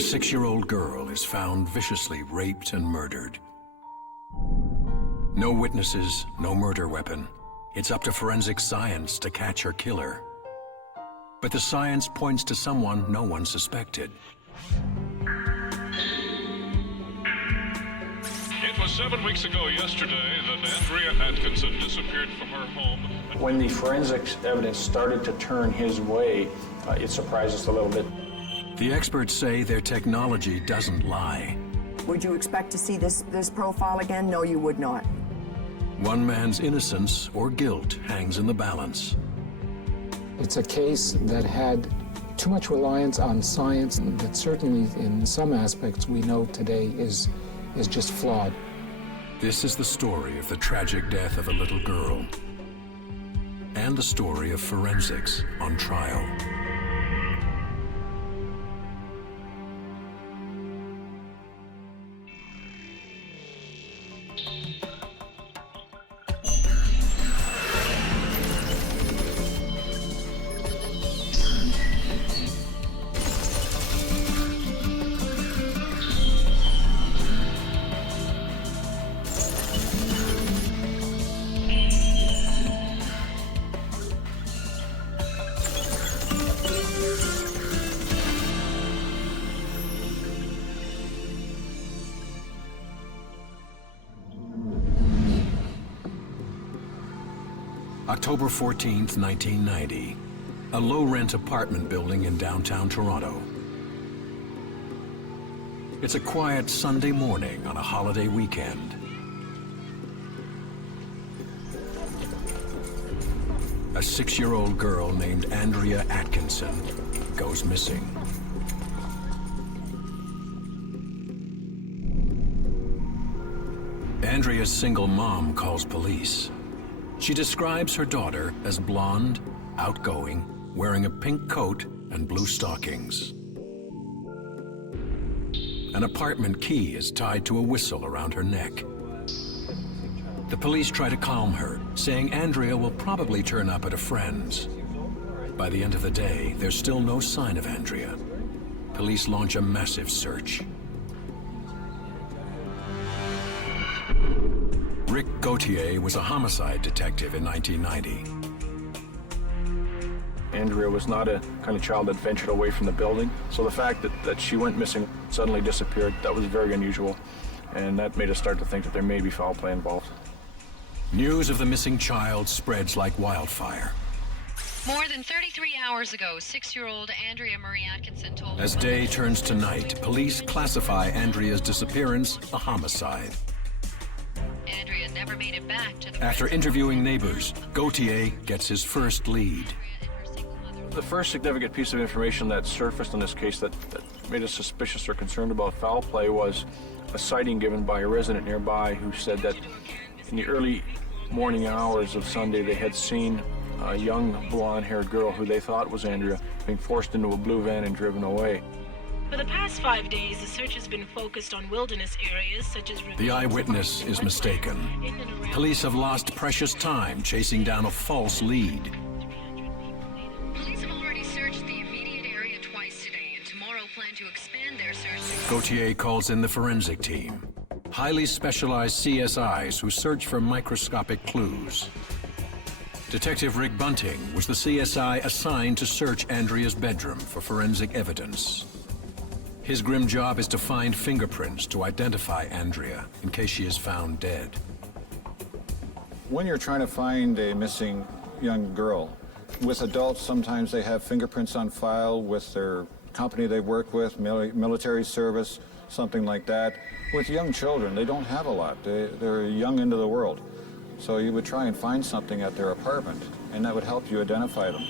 6-year-old girl is found viciously raped and murdered. No witnesses, no murder weapon. It's up to forensic science to catch her killer. But the science points to someone no one suspected. It was 7 weeks ago yesterday that Andrea Atkinson disappeared from her home. When the forensics evidence started to turn his way, it surprised us a little bit. The experts say their technology doesn't lie. Would you expect to see this profile again? No, you would not. One man's innocence or guilt hangs in the balance. It's a case that had too much reliance on science that certainly in some aspects we know today is just flawed. This is the story of the tragic death of a little girl and the story of forensics on trial. October 14th, 1990, a low-rent apartment building in downtown Toronto. It's a quiet Sunday morning on a holiday weekend. A 6-year-old girl named Andrea Atkinson goes missing. Andrea's single mom calls police. She describes her daughter as blonde, outgoing, wearing a pink coat and blue stockings. An apartment key is tied to a whistle around her neck. The police try to calm her, saying Andrea will probably turn up at a friend's. By the end of the day, there's still no sign of Andrea. Police launch a massive search. Rick Gauthier was a homicide detective in 1990. Andrea was not a kind of child that ventured away from the building, so the fact that she went missing, suddenly disappeared, that was very unusual, and that made us start to think that there may be foul play involved. News of the missing child spreads like wildfire. More than 33 hours ago, 6-year-old Andrea Marie Atkinson told... As day turns to night, police classify Andrea's disappearance a homicide. Andrea never made it back to the... After interviewing neighbors, Gauthier gets his first lead. The first significant piece of information that surfaced in this case that made us suspicious or concerned about foul play was a sighting given by a resident nearby who said that in the early morning hours of Sunday they had seen a young blonde-haired girl who they thought was Andrea being forced into a blue van and driven away. For the past 5 days, the search has been focused on wilderness areas such as... The eyewitness is mistaken. Police have lost precious time chasing down a false lead. Police have already searched the immediate area twice today, and tomorrow plan to expand their search. Gauthier calls in the forensic team, highly specialized CSIs who search for microscopic clues. Detective Rick Bunting was the CSI assigned to search Andrea's bedroom for forensic evidence. His grim job is to find fingerprints to identify Andrea in case she is found dead. When you're trying to find a missing young girl, with adults, sometimes they have fingerprints on file with their company they work with, military service, something like that. With young children, they don't have a lot. They're young into the world. So you would try and find something at their apartment, and that would help you identify them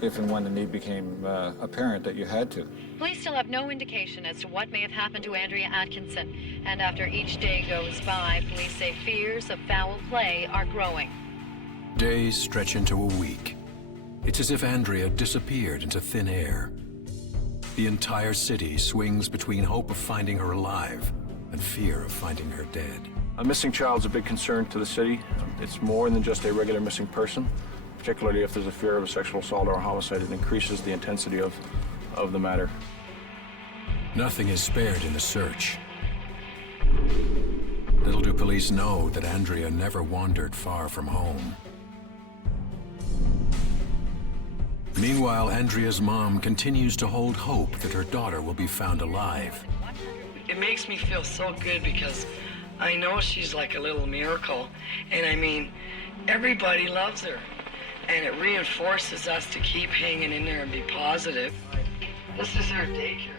if and when the need became apparent that you had to. Police still have no indication as to what may have happened to Andrea Atkinson, and after each day goes by, police say fears of foul play are growing. Days stretch into a week. It's as if Andrea disappeared into thin air. The entire city swings between hope of finding her alive and fear of finding her dead. A missing child is a big concern to the city. It's more than just a regular missing person, particularly if there's a fear of a sexual assault or a homicide. It increases the intensity of the matter. Nothing is spared in the search. Little do police know that Andrea never wandered far from home. Meanwhile, Andrea's mom continues to hold hope that her daughter will be found alive. It makes me feel so good because I know she's like a little miracle. And I mean, everybody loves her. And it reinforces us to keep hanging in there and be positive. This is her daycare.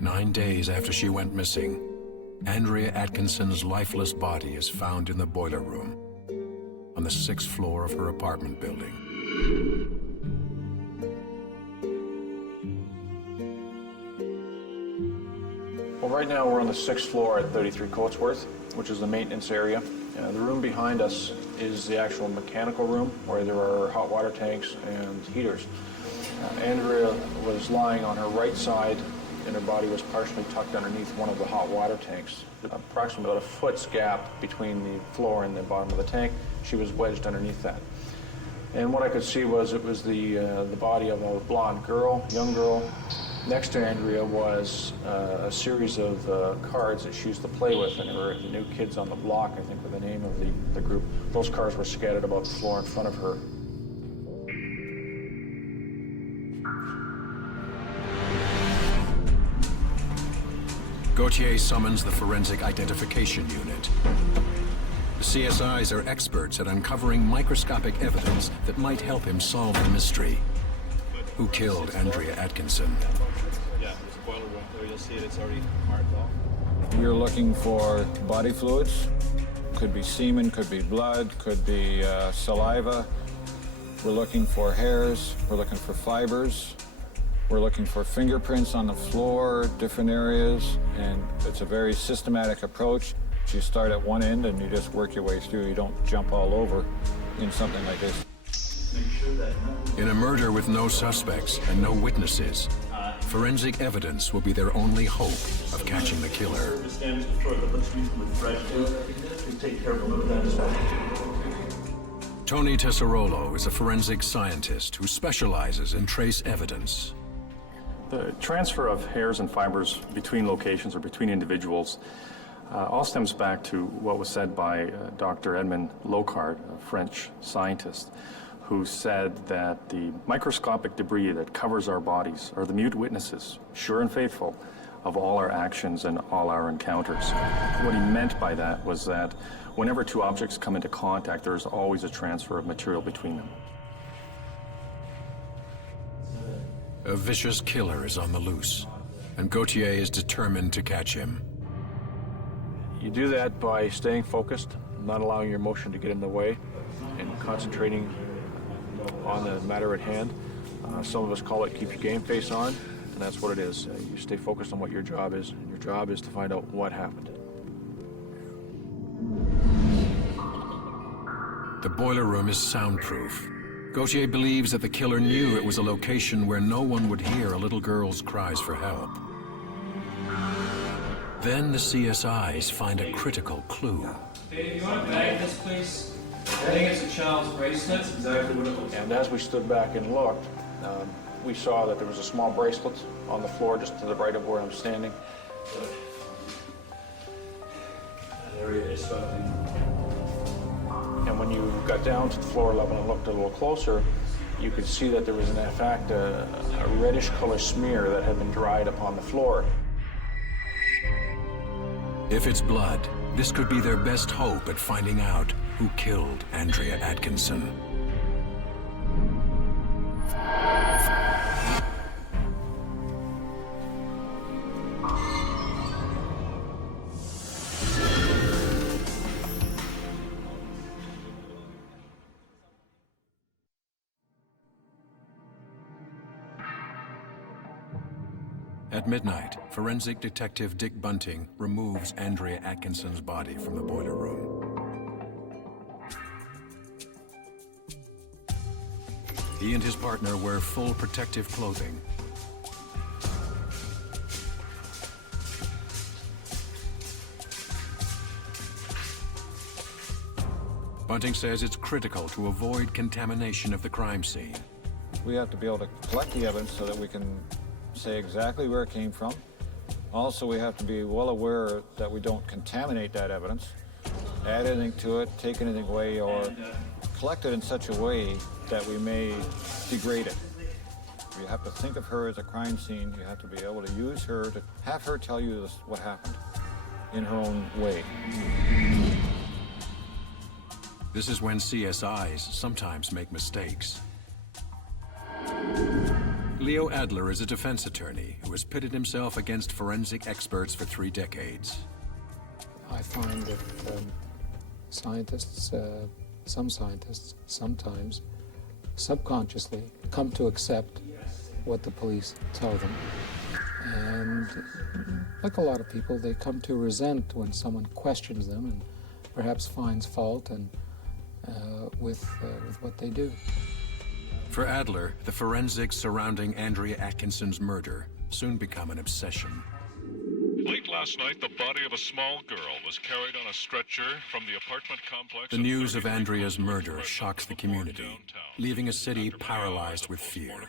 9 days after she went missing, Andrea Atkinson's lifeless body is found in the boiler room on the 6th floor of her apartment building. Well, right now we're on the 6th floor at 33 Coatsworth, which is the maintenance area. The room behind us is the actual mechanical room where there are hot water tanks and heaters. Andrea was lying on her right side and her body was partially tucked underneath one of the hot water tanks. Approximately about a foot's gap between the floor and the bottom of the tank. She was wedged underneath that. And what I could see was it was the body of a blonde girl, young girl. Next to Andrea was a series of cards that she used to play with, and there were the New Kids on the Block, I think, were the name of the group. Those cards were scattered about the floor in front of her. Gauthier summons the Forensic Identification Unit. The CSIs are experts at uncovering microscopic evidence that might help him solve the mystery. Who killed Andrea Atkinson? Yeah, there's a boiler room there. You'll see it. It's already marked off. We're looking for body fluids. Could be semen, could be blood, could be saliva. We're looking for hairs. We're looking for fibers. We're looking for fingerprints on the floor, different areas, and it's a very systematic approach. You start at one end and you just work your way through. You don't jump all over in something like this. In a murder with no suspects and no witnesses, forensic evidence will be their only hope of catching the killer. Tony Tesserolo is a forensic scientist who specializes in trace evidence. The transfer of hairs and fibers between locations or between individuals all stems back to what was said by Dr. Edmond Locard, a French scientist, who said that the microscopic debris that covers our bodies are the mute witnesses, sure and faithful, of all our actions and all our encounters. What he meant by that was that whenever two objects come into contact, there's always a transfer of material between them. A vicious killer is on the loose, and Gauthier is determined to catch him. You do that by staying focused, not allowing your emotion to get in the way, and concentrating on the matter at hand. Some of us call it keep your game face on, and that's what it is. You stay focused on what your job is, and your job is to find out what happened. The boiler room is soundproof. Gauthier believes that the killer knew it was a location where no one would hear a little girl's cries for help. Then the CSIs find a critical clue. Dave, you want to bag this, please? I think it's a child's bracelet. That's exactly what it looks like. And as we stood back and looked, we saw that there was a small bracelet on the floor just to the right of where I'm standing. That area is swept in. And when you got down to the floor level and looked a little closer, you could see that there was in fact a reddish color smear that had been dried upon the floor. If it's blood, this could be their best hope at finding out who killed Andrea Atkinson. At midnight, forensic detective Dick Bunting removes Andrea Atkinson's body from the boiler room. He and his partner wear full protective clothing Bunting says it's critical to avoid contamination of the crime scene. We have to be able to collect the evidence so that we can say exactly where it came from. Also, we have to be well aware that we don't contaminate that evidence, add anything to it, take anything away, or collect it in such a way that we may degrade it. You have to think of her as a crime scene. You have to be able to use her, to have her tell you what happened in her own way. This is when CSIs sometimes make mistakes. Leo Adler is a defense attorney who has pitted himself against forensic experts for 3 decades. I find that scientists, some scientists, sometimes subconsciously come to accept what the police tell them. And like a lot of people, they come to resent when someone questions them and perhaps finds fault with what they do. For Adler, the forensics surrounding Andrea Atkinson's murder soon become an obsession. Late last night, the body of a small girl was carried on a stretcher from the apartment complex. The news of Andrea's murder shocks the community, leaving a city paralyzed with fear.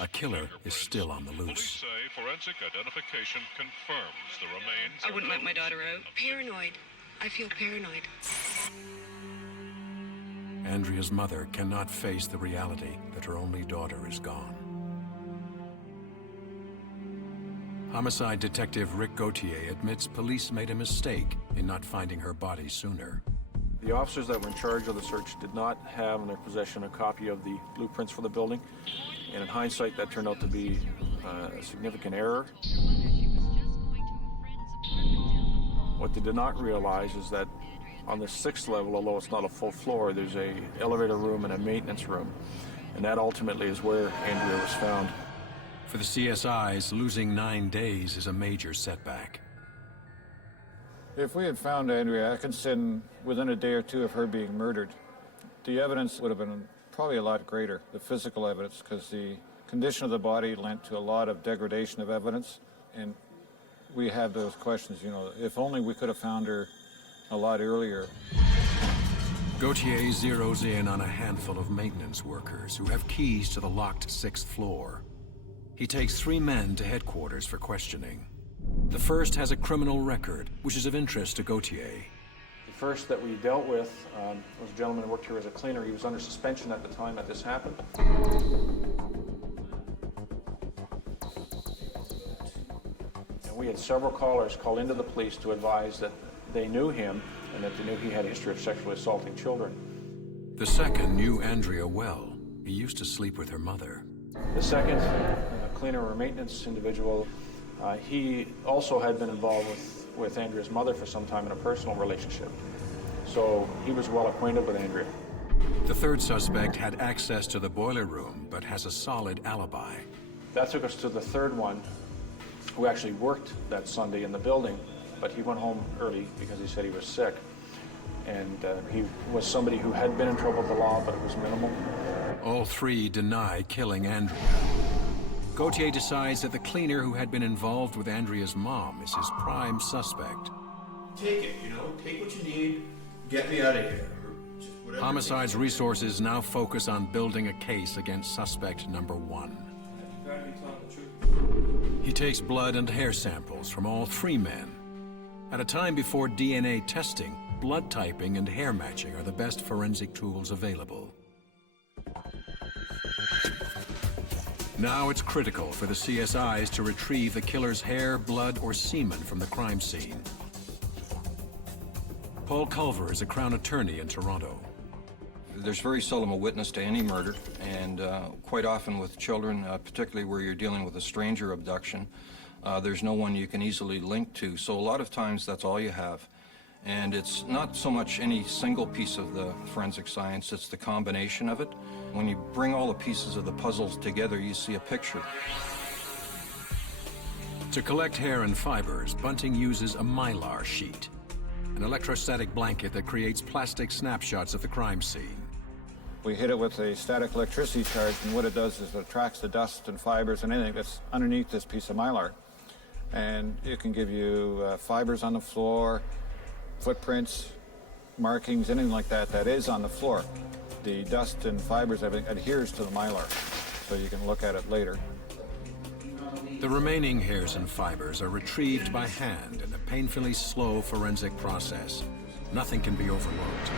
A killer is still on the loose. Police say forensic identification confirms the remains. I wouldn't let my daughter out. Paranoid. I feel paranoid. Andrea's mother cannot face the reality that her only daughter is gone. Homicide detective Rick Gauthier admits police made a mistake in not finding her body sooner. The officers that were in charge of the search did not have in their possession a copy of the blueprints for the building, and in hindsight that turned out to be a significant error. What they did not realize is that on the 6th level, although it's not a full floor, there's an elevator room and a maintenance room, and that ultimately is where Andrea was found. For the CSIs, losing 9 days is a major setback. If we had found Andrea Atkinson within a day or two of her being murdered, the evidence would have been probably a lot greater, the physical evidence, because the condition of the body lent to a lot of degradation of evidence. And we have those questions, you know, if only we could have found her a lot earlier. Gauthier zeroes in on a handful of maintenance workers who have keys to the locked 6th floor. He takes 3 men to headquarters for questioning. The first has a criminal record, which is of interest to Gauthier. The first that we dealt with was a gentleman who worked here as a cleaner. He was under suspension at the time that this happened. And we had several callers call into the police to advise that they knew him and that they knew he had a history of sexually assaulting children. The second knew Andrea well. He used to sleep with her mother. The second, cleaner or maintenance individual, he also had been involved with Andrea's mother for some time in a personal relationship. So he was well acquainted with Andrea. The third suspect had access to the boiler room, but has a solid alibi. That took us to the third one, who actually worked that Sunday in the building, but he went home early because he said he was sick. And he was somebody who had been in trouble with the law, but it was minimal. All 3 deny killing Andrea. Gauthier decides that the cleaner who had been involved with Andrea's mom is his prime suspect. Take it, you know, take what you need, get me out of here. Homicide's resources now focus on building a case against suspect number 1. He takes blood and hair samples from all 3 men. At a time before DNA testing, blood typing and hair matching are the best forensic tools available. Now it's critical for the CSIs to retrieve the killer's hair, blood, or semen from the crime scene. Paul Culver is a Crown attorney in Toronto. There's very seldom a witness to any murder, and quite often with children, particularly where you're dealing with a stranger abduction, there's no one you can easily link to. So a lot of times that's all you have. And it's not so much any single piece of the forensic science, it's the combination of it. When you bring all the pieces of the puzzles together, you see a picture. To collect hair and fibers, Bunting uses a mylar sheet, an electrostatic blanket that creates plastic snapshots of the crime scene. We hit it with a static electricity charge, and what it does is it attracts the dust and fibers and anything that's underneath this piece of mylar. And it can give you fibers on the floor, footprints, markings, anything like that, that is on the floor. The dust and fibers, everything adheres to the mylar, so you can look at it later. The remaining hairs and fibers are retrieved by hand in a painfully slow forensic process. Nothing can be overlooked.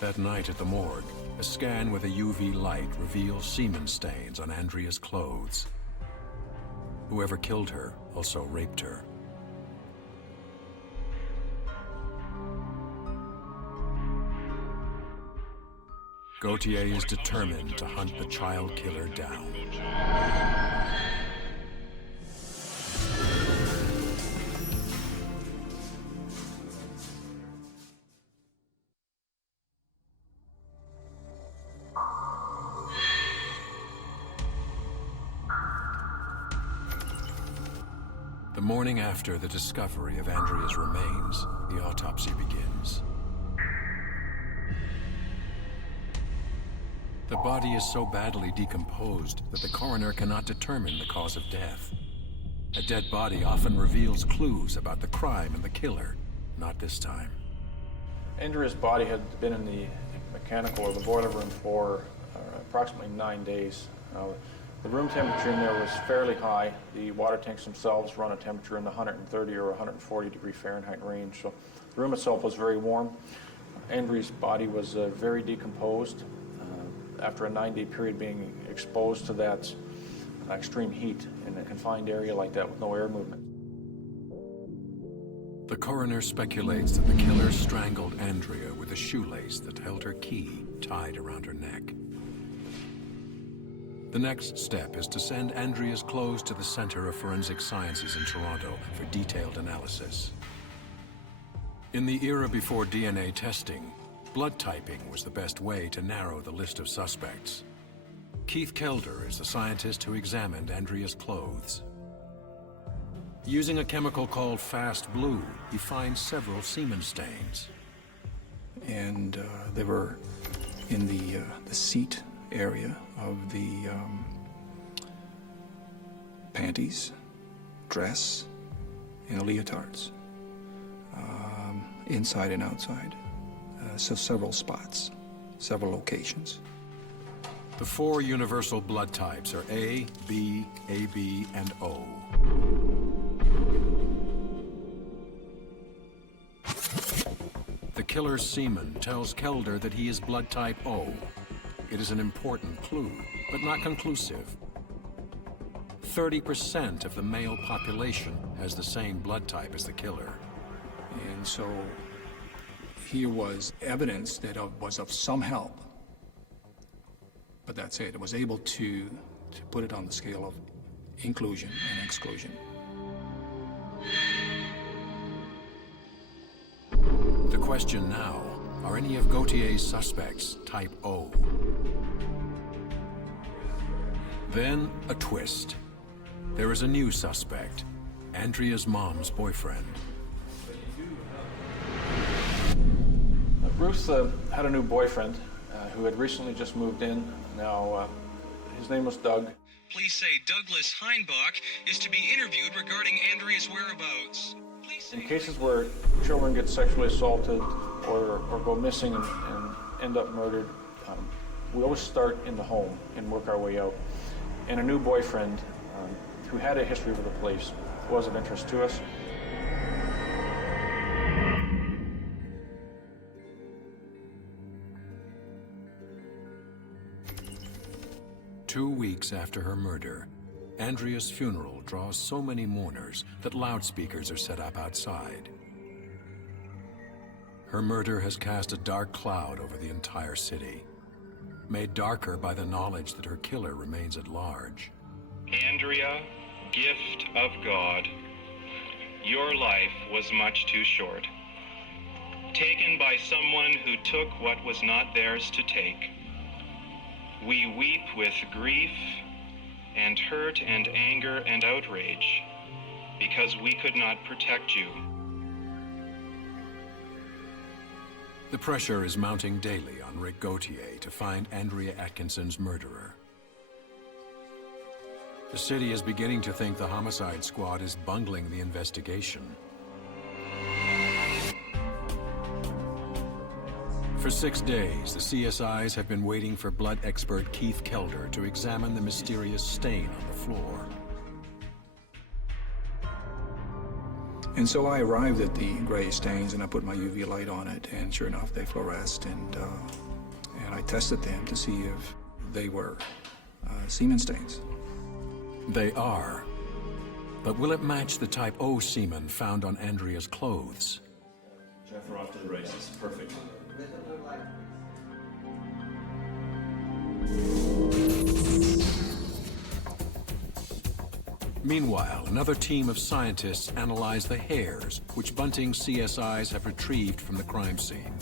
That night at the morgue, a scan with a UV light reveals semen stains on Andrea's clothes. Whoever killed her also raped her. Gautier is determined to hunt the child killer down. The morning after the discovery of Andrea's remains, the autopsy begins. The body is so badly decomposed that the coroner cannot determine the cause of death. A dead body often reveals clues about the crime and the killer. Not this time. Andrea's body had been in the mechanical or the boiler room for approximately 9 days. The room temperature in there was fairly high. The water tanks themselves run a temperature in the 130 or 140 degree Fahrenheit range. So the room itself was very warm. Andrea's body was very decomposed after a 9-day period being exposed to that extreme heat in a confined area like that with no air movement. The coroner speculates that the killer strangled Andrea with a shoelace that held her key tied around her neck. The next step is to send Andrea's clothes to the Center of Forensic Sciences in Toronto for detailed analysis. In the era before DNA testing, blood typing was the best way to narrow the list of suspects. Keith Kelder is the scientist who examined Andrea's clothes. Using a chemical called fast blue, he finds several semen stains. And they were in the seat area of the panties, dress, and leotards, inside and outside. So several spots, several locations. The 4 universal blood types are A, B, AB, and O. The killer's semen tells Kelder that he is blood type O. It is an important clue, but not conclusive. 30% of the male population has the same blood type as the killer. And so here was evidence that was of some help, but that's it. It was able to put it on the scale of inclusion and exclusion. The question now, are any of Gautier's suspects type O? Then a twist. There is a new suspect, Andrea's mom's boyfriend. Ruth had a new boyfriend who had recently just moved in. Now, his name was Doug. Police say Douglas Heinbach is to be interviewed regarding Andrea's whereabouts. In cases where children get sexually assaulted or go missing and end up murdered, we always start in the home and work our way out. And a new boyfriend who had a history with the police was of interest to us. Two weeks after her murder, Andrea's funeral draws so many mourners that loudspeakers are set up outside. Her murder has cast a dark cloud over the entire city, made darker by the knowledge that her killer remains at large. Andrea, gift of God, your life was much too short. Taken by someone who took what was not theirs to take. We weep with grief and hurt and anger and outrage because we could not protect you. The pressure is mounting daily on Rick Gautier to find Andrea Atkinson's murderer. The city is beginning to think the homicide squad is bungling the investigation. For 6 days, the CSIs have been waiting for blood expert Keith Kelder to examine the mysterious stain on the floor. And so I arrived at the gray stains and I put my UV light on it, and sure enough, they fluoresced, and I tested them to see if they were semen stains. They are. But will it match the type O semen found on Andrea's clothes? Jeff, we're off to the races. Perfect. Meanwhile, another team of scientists analyze the hairs which Bunting CSIs have retrieved from the crime scene.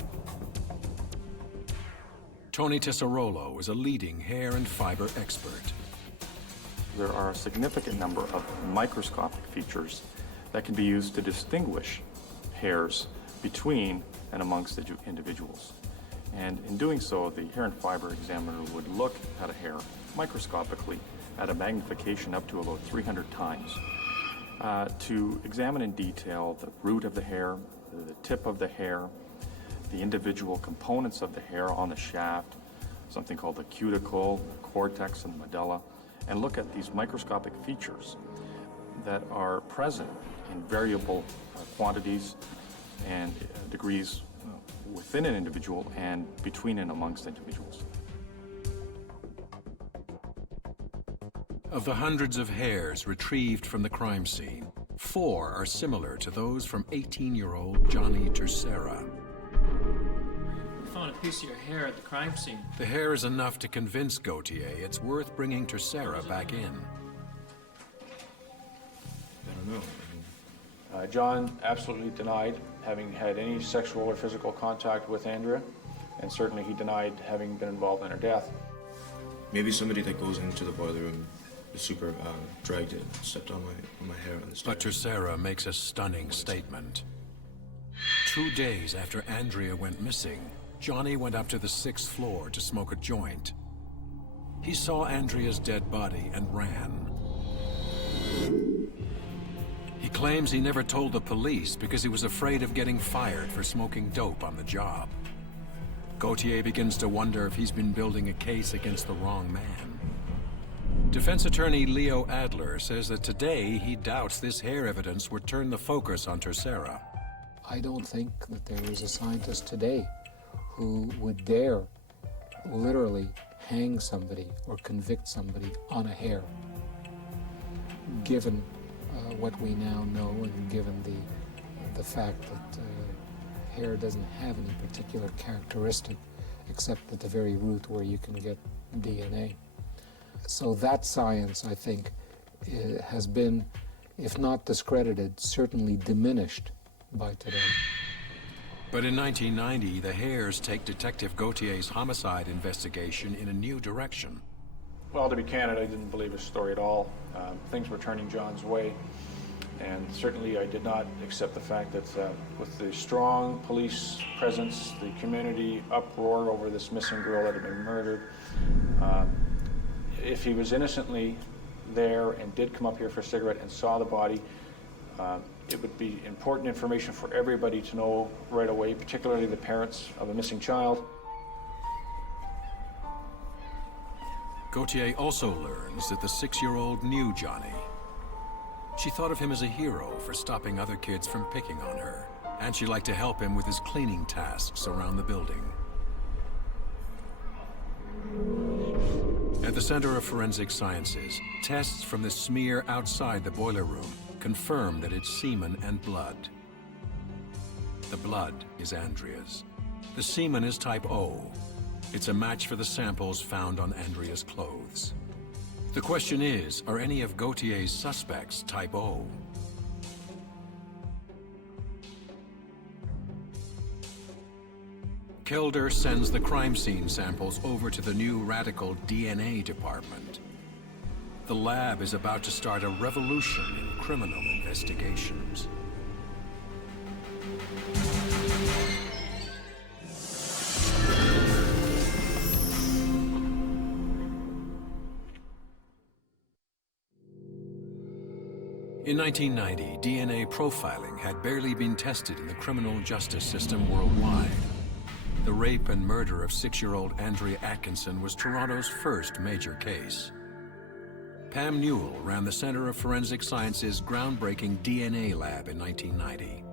Tony Tesarolo is a leading hair and fiber expert. There are a significant number of microscopic features that can be used to distinguish hairs between and amongst the individuals. And in doing so, the hair and fiber examiner would look at a hair microscopically at a magnification up to about 300 times to examine in detail the root of the hair, the tip of the hair, the individual components of the hair on the shaft, something called the cuticle, the cortex, and the medulla, and look at these microscopic features that are present in variable quantities and degrees within an individual and between and amongst individuals. Of the hundreds of hairs retrieved from the crime scene, 4 are similar to those from 18-year-old Johnny Tercera. We found a piece of your hair at the crime scene. The hair is enough to convince Gauthier it's worth bringing Tercera back in. I don't know. John absolutely denied having had any sexual or physical contact with Andrea, and certainly he denied having been involved in her death. Maybe somebody that goes into the boiler room is super dragged it, stepped on my hair on the stairs. But Tercera makes a stunning statement. 2 days after Andrea went missing, Johnny went up to the 6th floor to smoke a joint. He saw Andrea's dead body and ran. He claims he never told the police because he was afraid of getting fired for smoking dope on the job. Gauthier begins to wonder if he's been building a case against the wrong man. Defense attorney Leo Adler says that today he doubts this hair evidence would turn the focus on Tercera. I don't think that there is a scientist today who would dare literally hang somebody or convict somebody on a hair, given what we now know and given the fact that hair doesn't have any particular characteristic except at the very root where you can get DNA. So that science, I think, has been, if not discredited, certainly diminished by today. But in 1990, the hairs take Detective Gauthier's homicide investigation in a new direction. Well, to be candid, I didn't believe his story at all. Things were turning John's way, and certainly I did not accept the fact that with the strong police presence, the community uproar over this missing girl that had been murdered, if he was innocently there and did come up here for a cigarette and saw the body, it would be important information for everybody to know right away, particularly the parents of a missing child. Gauthier also learns that the 6-year-old knew Johnny. She thought of him as a hero for stopping other kids from picking on her, and she liked to help him with his cleaning tasks around the building. At the Center of Forensic Sciences, tests from the smear outside the boiler room confirm that it's semen and blood. The blood is Andrea's. The semen is type O. It's a match for the samples found on Andrea's clothes. The question is, are any of Gauthier's suspects type O? Kelder sends the crime scene samples over to the new radical DNA department. The lab is about to start a revolution in criminal investigations. In 1990, DNA profiling had barely been tested in the criminal justice system worldwide. The rape and murder of 6-year-old Andrea Atkinson was Toronto's first major case. Pam Newell ran the Center of Forensic Science's groundbreaking DNA lab in 1990.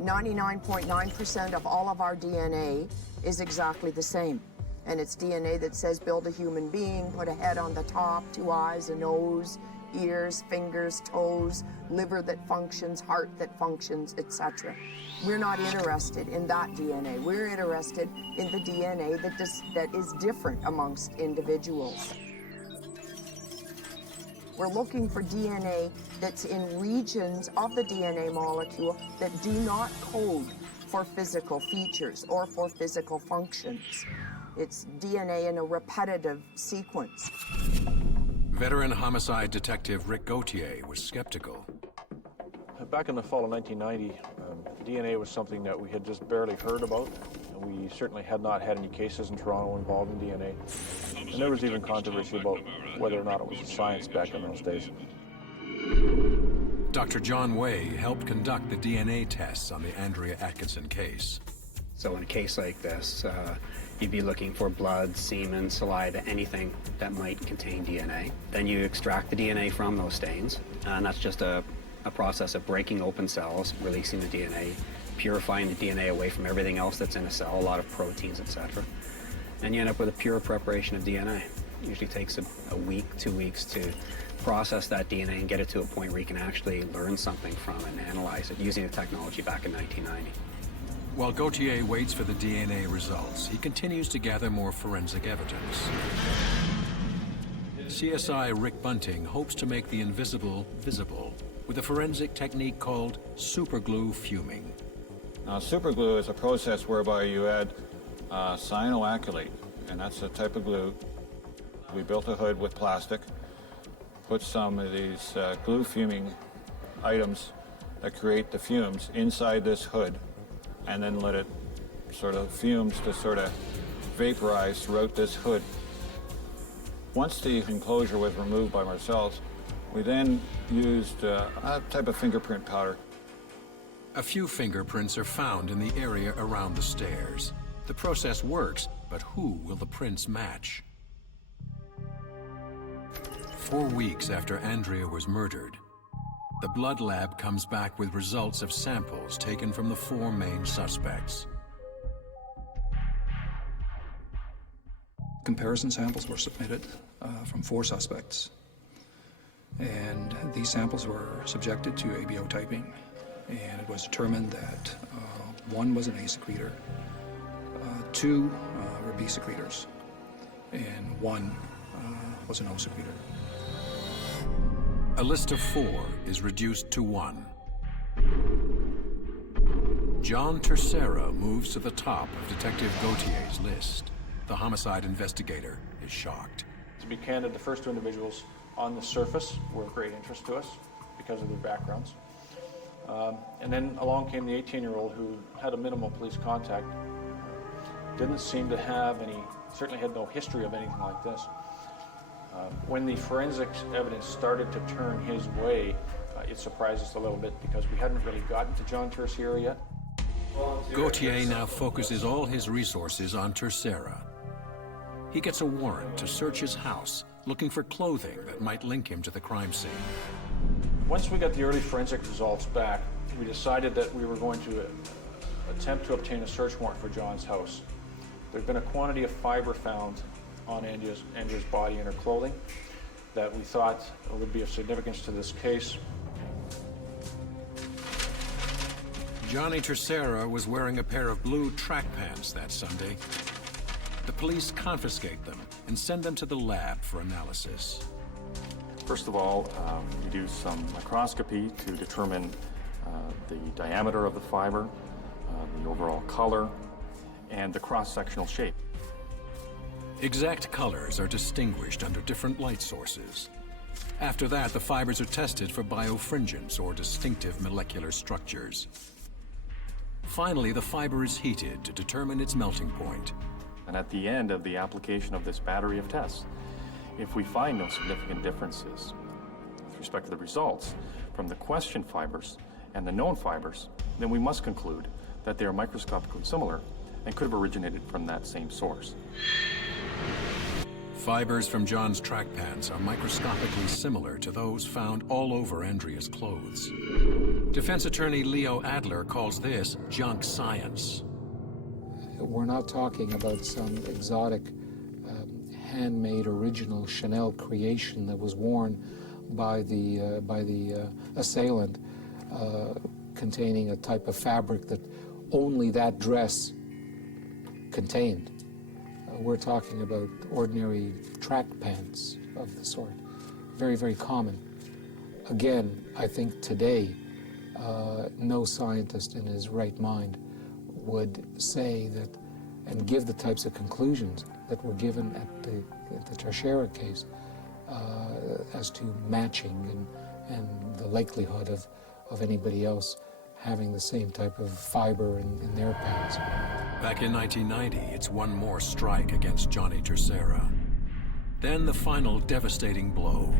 99.9% of all of our DNA is exactly the same. And it's DNA that says build a human being, put a head on the top, 2 eyes, a nose, ears, fingers, toes, liver that functions, heart that functions, etc. We're not interested in that DNA. We're interested in the DNA that is different amongst individuals. We're looking for DNA that's in regions of the DNA molecule that do not code for physical features or for physical functions. It's DNA in a repetitive sequence. Veteran homicide detective Rick Gauthier was skeptical. Back in the fall of 1990, DNA was something that we had just barely heard about. We certainly had not had any cases in Toronto involving DNA. And there was even controversy about whether or not it was a science back in those days. Dr. John Way helped conduct the DNA tests on the Andrea Atkinson case. So in a case like this, you'd be looking for blood, semen, saliva, anything that might contain DNA. Then you extract the DNA from those stains, and that's just a process of breaking open cells, releasing the DNA, purifying the DNA away from everything else that's in a cell, a lot of proteins, etc. And you end up with a pure preparation of DNA. It usually takes a week, 2 weeks to process that DNA and get it to a point where you can actually learn something from it and analyze it using the technology back in 1990. While Gauthier waits for the DNA results, he continues to gather more forensic evidence. CSI Rick Bunting hopes to make the invisible visible with a forensic technique called superglue fuming. Now, superglue is a process whereby you add cyanoacrylate, and that's a type of glue. We built a hood with plastic, put some of these glue fuming items that create the fumes inside this hood, and then let it sort of fumes to sort of vaporize throughout this hood. Once the enclosure was removed by ourselves, we then used a type of fingerprint powder. A few fingerprints are found in the area around the stairs. The process works, but who will the prints match? 4 weeks after Andrea was murdered, the blood lab comes back with results of samples taken from the 4 main suspects. Comparison samples were submitted from 4 suspects. And these samples were subjected to ABO typing, and it was determined that 1 was an A secretor, 2 were B secretors, and 1 was an O secretor. A list of 4 is reduced to 1. John Tercera moves to the top of Detective Gauthier's list. The homicide investigator is shocked. To be candid, the first 2 individuals on the surface were of great interest to us because of their backgrounds. And then along came the 18-year-old who had a minimal police contact, didn't seem to have any, certainly had no history of anything like this. When the forensics evidence started to turn his way, it surprised us a little bit because we hadn't really gotten to John Tercera yet. Gauthier now focuses all his resources on Tercera. He gets a warrant to search his house, looking for clothing that might link him to the crime scene. Once we got the early forensic results back, we decided that we were going to attempt to obtain a search warrant for John's house. There'd been a quantity of fiber found on Andrea's body and her clothing that we thought would be of significance to this case. Johnny Tercera was wearing a pair of blue track pants that Sunday. The police confiscate them and send them to the lab for analysis. First of all, we do some microscopy to determine the diameter of the fiber, the overall color, and the cross-sectional shape. Exact colors are distinguished under different light sources. After that, the fibers are tested for biofringence or distinctive molecular structures. Finally, the fiber is heated to determine its melting point. And at the end of the application of this battery of tests, if we find no significant differences with respect to the results, from the question fibers and the known fibers, then we must conclude that they are microscopically similar and could have originated from that same source. Fibers from John's track pants are microscopically similar to those found all over Andrea's clothes. Defense attorney Leo Adler calls this junk science. We're not talking about some exotic, handmade, original Chanel creation that was worn by the assailant, containing a type of fabric that only that dress contained. We're talking about ordinary track pants of the sort. Very, very common. Again, I think today, no scientist in his right mind would say that and give the types of conclusions that were given at the Teixeira case as to matching and the likelihood of anybody else having the same type of fiber in their pants. Back in 1990, it's one more strike against Johnny Teixeira. Then the final devastating blow.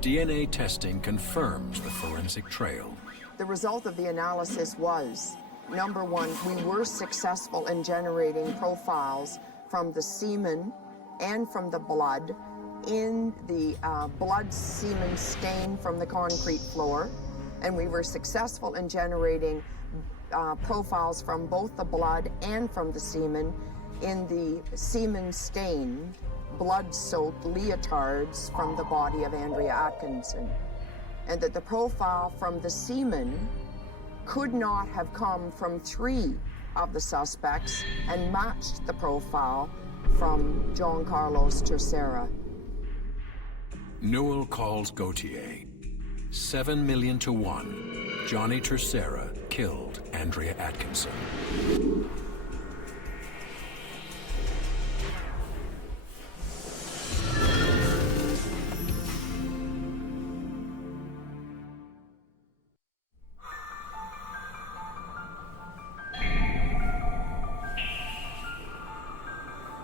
DNA testing confirms the forensic trail. The result of the analysis was, number one, we were successful in generating profiles from the semen and from the blood in the blood semen stain from the concrete floor. And we were successful in generating profiles from both the blood and from the semen in the semen-stained, blood-soaked leotards from the body of Andrea Atkinson. And that the profile from the semen could not have come from 3 of the suspects and matched the profile from John Carlos Teixeira. Newell calls Gauthier. 7 million to 1. Johnny Teixeira killed Andrea Atkinson.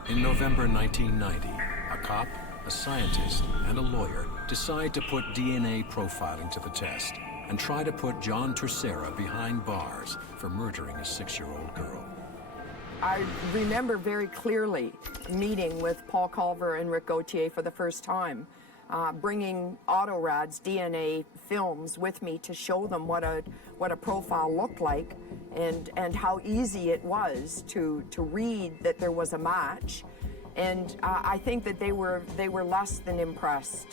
In November 1990, a cop, a scientist, and a lawyer decide to put DNA profiling to the test and try to put John Teixeira behind bars for murdering a 6-year-old girl. I remember very clearly meeting with Paul Culver and Rick Gauthier for the first time, bringing Autorad's DNA films with me to show them what a profile looked like and how easy it was to read that there was a match. And I think that they were less than impressed.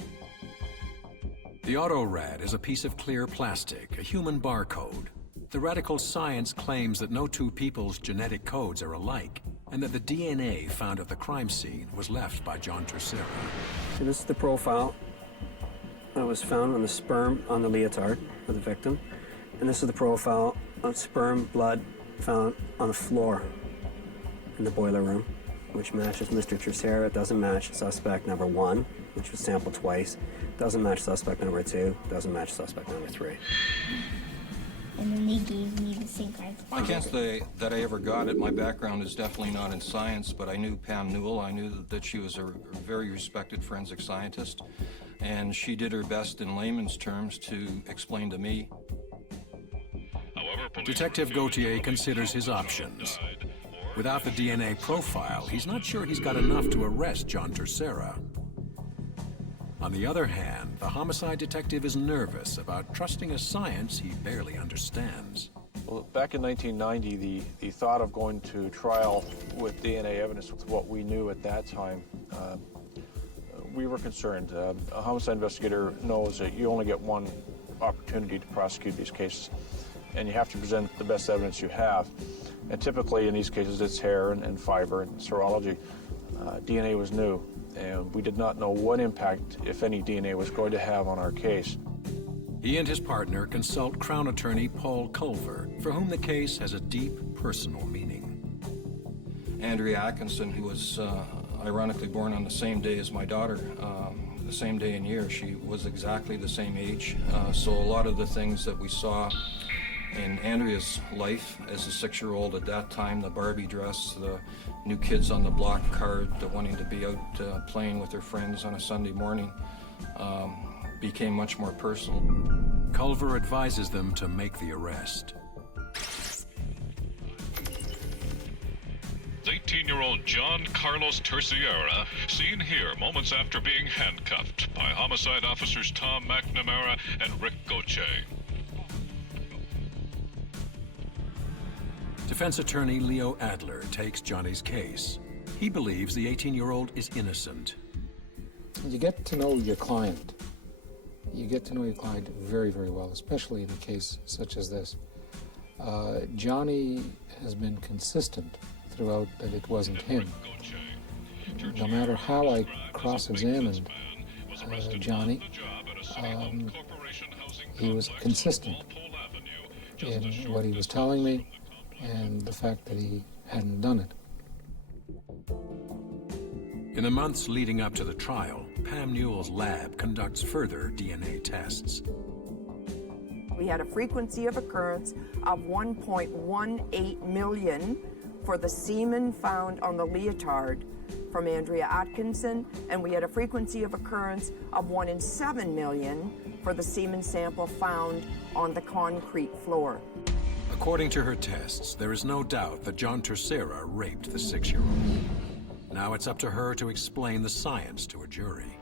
The Autorad is a piece of clear plastic, a human barcode. The radical science claims that no 2 people's genetic codes are alike, and that the DNA found at the crime scene was left by John Teixeira. So this is the profile that was found on the sperm on the leotard of the victim. And this is the profile of sperm blood found on the floor in the boiler room, which matches Mr. Teixeira. It doesn't match suspect number 1, which was sampled twice. Doesn't match suspect number 2. Doesn't match suspect number 3. And then they gave me the same cards. I can't say that I ever got it. My background is definitely not in science, but I knew Pam Newell. I knew that she was a very respected forensic scientist, and she did her best in layman's terms to explain to me. Detective Gauthier considers his options. Without the DNA profile, he's not sure he's got enough to arrest John Teixeira. On the other hand, the homicide detective is nervous about trusting a science he barely understands. Well, back in 1990, the thought of going to trial with DNA evidence with what we knew at that time, we were concerned. A homicide investigator knows that you only get one opportunity to prosecute these cases, and you have to present the best evidence you have. And typically in these cases, it's hair and fiber and serology. DNA was new, and we did not know what impact, if any, DNA was going to have on our case. He and his partner consult Crown Attorney Paul Culver, for whom the case has a deep personal meaning. Andrea Atkinson, who was ironically born on the same day as my daughter, the same day and year. She was exactly the same age. So a lot of the things that we saw in Andrea's life as a 6-year-old at that time, the Barbie dress, the new kids on the block card, the wanting to be out playing with their friends on a Sunday morning, became much more personal. Culver advises them to make the arrest. 18-year-old John Carlos Terciera, seen here moments after being handcuffed by homicide officers Tom McNamara and Rick Gauthier. Defense attorney Leo Adler takes Johnny's case. He believes the 18-year-old is innocent. You get to know your client. You get to know your client very, very well, especially in a case such as this. Johnny has been consistent throughout that it wasn't him. No matter how I cross-examined Johnny, he was consistent in what he was telling me and the fact that he hadn't done it. In the months leading up to the trial, Pam Newell's lab conducts further DNA tests. We had a frequency of occurrence of 1.18 million for the semen found on the leotard from Andrea Atkinson, and we had a frequency of occurrence of 1 in 7 million for the semen sample found on the concrete floor. According to her tests, there is no doubt that John Terciera raped the 6-year-old. Now it's up to her to explain the science to a jury.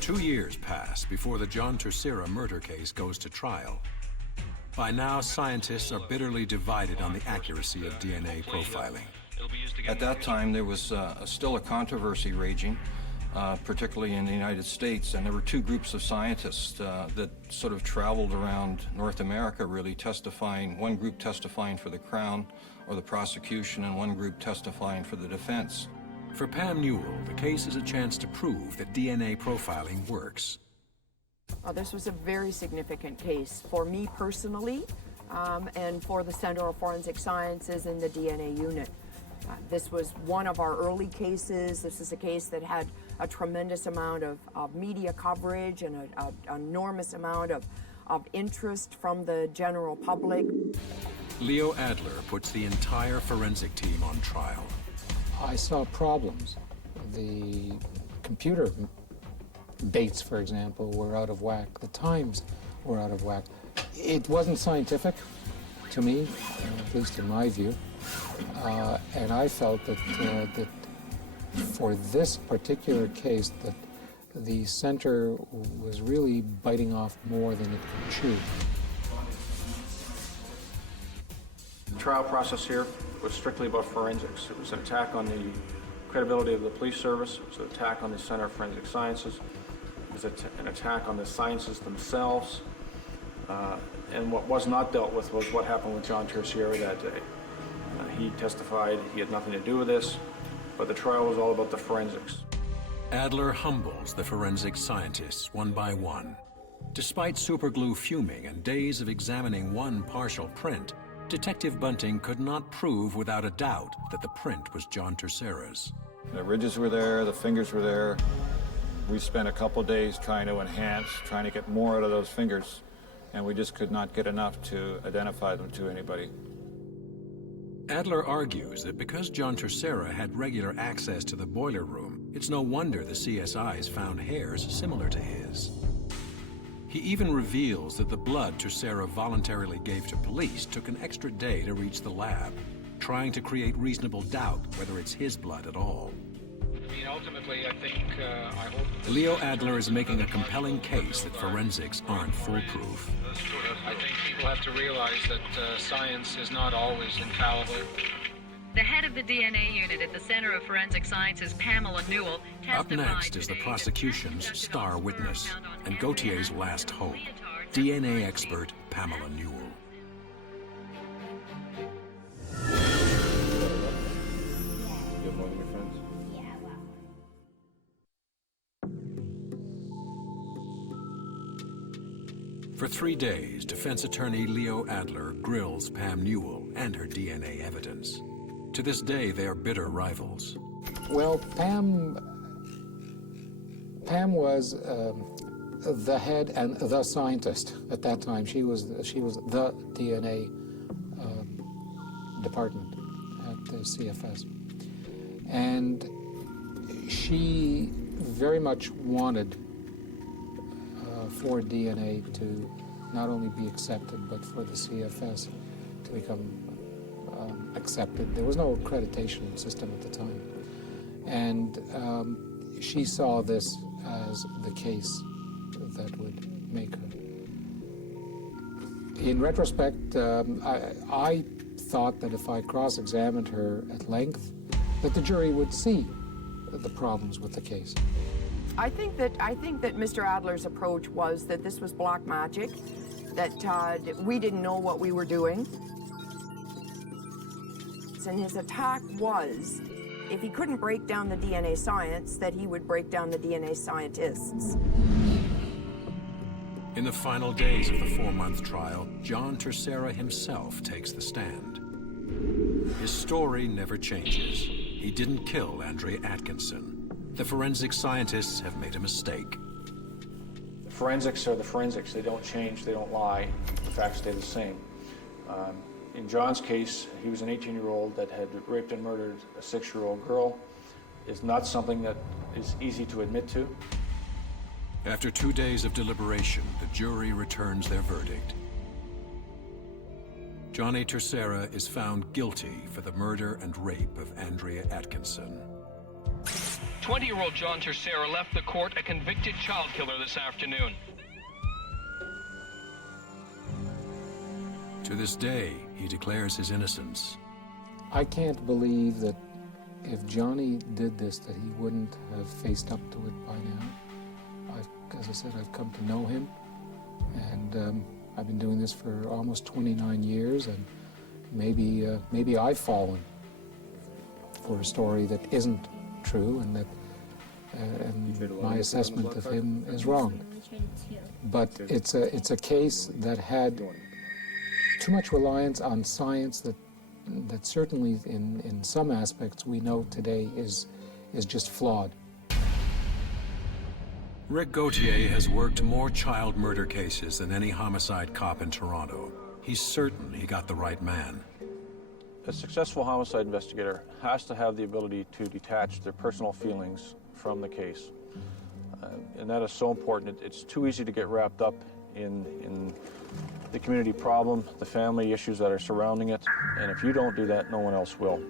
2 years pass before the John Terciera murder case goes to trial. By now, scientists are bitterly divided on the accuracy of DNA profiling. At that time, there was still a controversy raging, particularly in the United States, and there were two groups of scientists that sort of traveled around North America, really testifying, one group testifying for the Crown or the prosecution, and one group testifying for the defense. For Pam Newell, the case is a chance to prove that DNA profiling works. This was a very significant case for me personally, and for the Center of Forensic Sciences and the DNA unit. This was one of our early cases. This is a case that had a tremendous amount of media coverage and an enormous amount of interest from the general public. Leo Adler puts the entire forensic team on trial. I saw problems. The computer dates, for example, were out of whack. The times were out of whack. It wasn't scientific to me, at least in my view. And I felt that for this particular case, that the center was really biting off more than it could chew. The trial process here was strictly about forensics. It was an attack on the credibility of the police service. It was an attack on the Center of Forensic Sciences. It was an attack on the sciences themselves. And what was not dealt with was what happened with John Terciera that day. He testified he had nothing to do with this, but the trial was all about the forensics. Adler humbles the forensic scientists one by one. Despite superglue fuming and days of examining one partial print, Detective Bunting could not prove without a doubt that the print was John Terciera's. The ridges were there, the fingers were there. We spent a couple days trying to enhance, trying to get more out of those fingers, and we just could not get enough to identify them to anybody. Adler argues that because John Terciera had regular access to the boiler room, it's no wonder the CSIs found hairs similar to his. He even reveals that the blood Terciera voluntarily gave to police took an extra day to reach the lab, trying to create reasonable doubt whether it's his blood at all. I mean, ultimately, I think, I hope... Leo Adler is making a compelling case that forensics aren't foolproof. I think people have to realize that science is not always infallible. The head of the DNA unit at the Center of Forensic Sciences, Pamela Newell, testified. Up next is the prosecution's star witness and Gauthier's last hope, DNA expert Pamela Newell. You have more than your friends? Yeah, well. For 3 days, defense attorney Leo Adler grills Pam Newell and her DNA evidence. To this day, they are bitter rivals. Well, Pam was the head and the scientist at that time. She was the DNA department at the CFS. And she very much wanted for DNA to not only be accepted, but for the CFS to become accepted. There was no accreditation system at the time. And she saw this as the case that would make her. In retrospect, I thought that if I cross-examined her at length, that the jury would see the problems with the case. I think that Mr. Adler's approach was that this was black magic, that we didn't know what we were doing. And his attack was, if he couldn't break down the DNA science, that he would break down the DNA scientists. In the final days of the 4-month trial, John Tercera himself takes the stand. His story never changes. He didn't kill Andrea Atkinson. The forensic scientists have made a mistake. The forensics are the forensics. They don't change, they don't lie. The facts stay the same. In John's case, he was an 18-year-old that had raped and murdered a 6-year-old girl. It's not something that is easy to admit to. After 2 days of deliberation, the jury returns their verdict. Johnny Tercera is found guilty for the murder and rape of Andrea Atkinson. 20-year-old John Tercera left the court a convicted child killer this afternoon. To this day, he declares his innocence. I can't believe that if Johnny did this, that he wouldn't have faced up to it by now. As I said, I've come to know him, and I've been doing this for almost 29 years, and maybe I've fallen for a story that isn't true, and that my assessment of him is wrong. But it's a case that had too much reliance on science that certainly in some aspects we know today is just flawed. Rick Gauthier has worked more child murder cases than any homicide cop in Toronto. He's certain he got the right man. A successful homicide investigator has to have the ability to detach their personal feelings from the case. And that is so important. It's too easy to get wrapped up in the community problem, the family issues that are surrounding it, and if you don't do that, no one else will.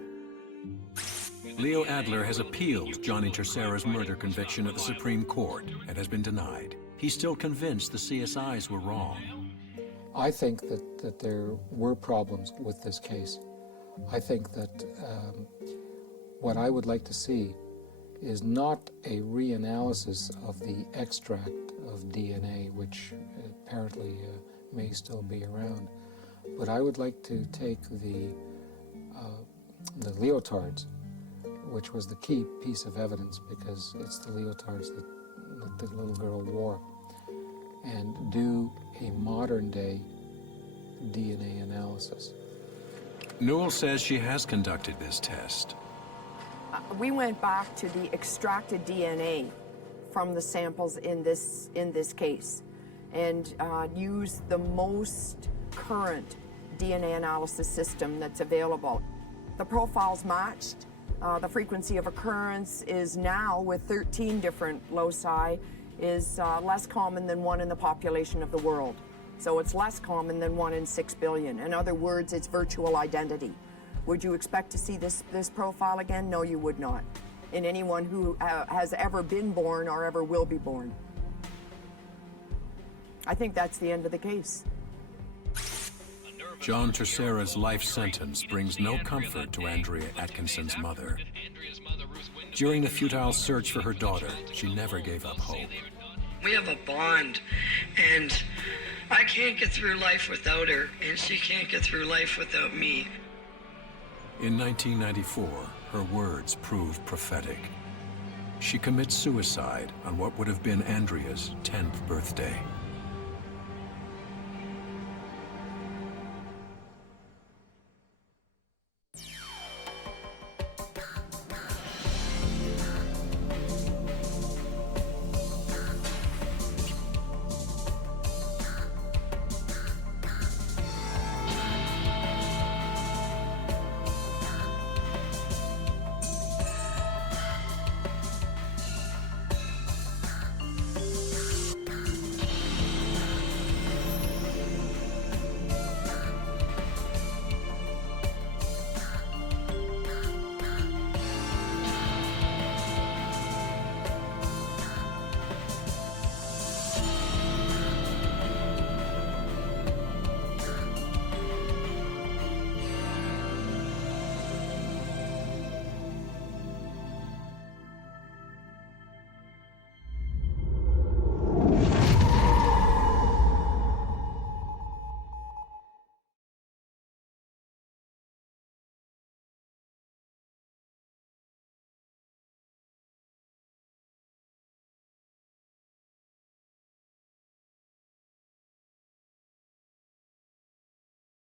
Leo Adler has appealed Johnny Tercera's murder conviction at the Supreme Court and has been denied. He's still convinced the CSIs were wrong. I think that there were problems with this case. I think that what I would like to see is not a reanalysis of the extract of DNA, which apparently may still be around, but I would like to take the leotards, which was the key piece of evidence because it's the leotards that the little girl wore, and do a modern-day DNA analysis. Newell says she has conducted this test. We went back to the extracted DNA from the samples in this case and used the most current DNA analysis system that's available. The profiles matched. The frequency of occurrence is now, with 13 different loci, is less common than 1 in the population of the world. So it's less common than 1 in 6 billion. In other words, it's virtual identity. Would you expect to see this profile again? No, you would not. In anyone who has ever been born or ever will be born. I think that's the end of the case. John Tercera's life sentence brings no comfort to Andrea Atkinson's mother. During the futile search for her daughter, she never gave up hope. We have a bond, and I can't get through life without her, and she can't get through life without me. In 1994, her words proved prophetic. She commits suicide on what would have been Andrea's 10th birthday.